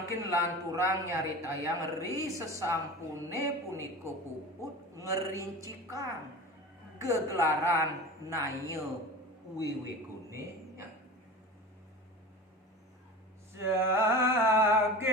mangkin lan kurang nyaritayang ngeri sesampune punika puput ngerincikan gegelaran naye wiwigune saged